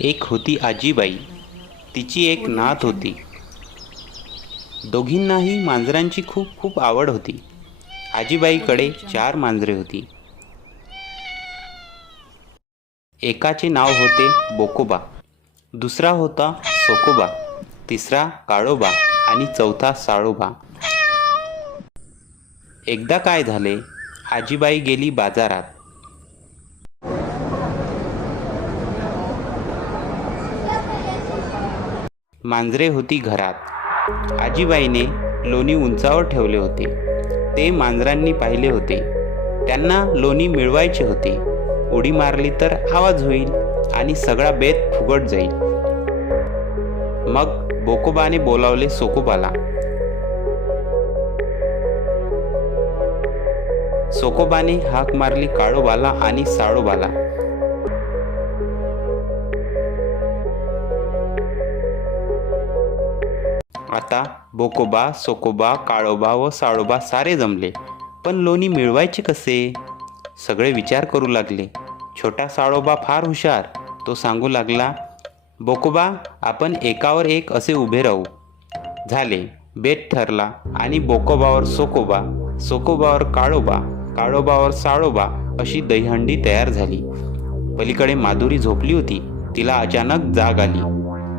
एक होती आजीबाई. तिची एक नात होती. दोघींनाही मांजरांची खूप खूप आवड होती. आजीबाईकडे 4 मांजरे होती. एकाचे नाव होते बोकोबा, दुसरा होता सोकोबा, तिसरा काळोबा आणि चौथा साळोबा. एकदा काय झाले, आजीबाई गेली बाजारात. मांजरे होती घरात. आजीबाईने लोणी उंचावर ठेवले होते. ते मांजरांनी पाहिले होते. त्यांना लोणी मिळवायचे होते. उडी मारली तर आवाज होईल आणि सगळा बेत फुगट जाईल. मग बोकोबाने बोलावले सोकोबाला. सोकोबाने हाक मारली काळोबाला आणि साळोबाला. आता बोकोबा, सोकोबा, काळोबा व साळोबा सारे जमले. पण लोणी मिळवायचे कसे? सगळे विचार करू लागले. छोटा साळोबा फार हुशार. तो सांगू लागला, बोकोबा, आपण एकावर एक असे उभे राहू. झाले. बेत ठरला आणि बोकोबावर सोकोबा, सोकोबावर काळोबा, काळोबावर साळोबा अशी दहीहंडी तयार झाली. पलीकडे माधुरी झोपली होती. तिला अचानक जाग आली.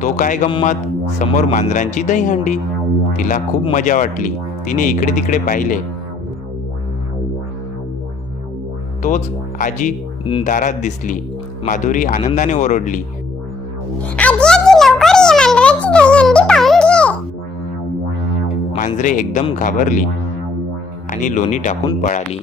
तो काय गंमत, समोर मांजरांची दहीहंडी. तिला खूप मजा वाटली. तिने इकडे तिकडे पाहिले. तोच आजी दारात दिसली. माधुरी आनंदाने ओरडली, मांजरे एकदम घाबरली आणि लोणी टाकून पळाली.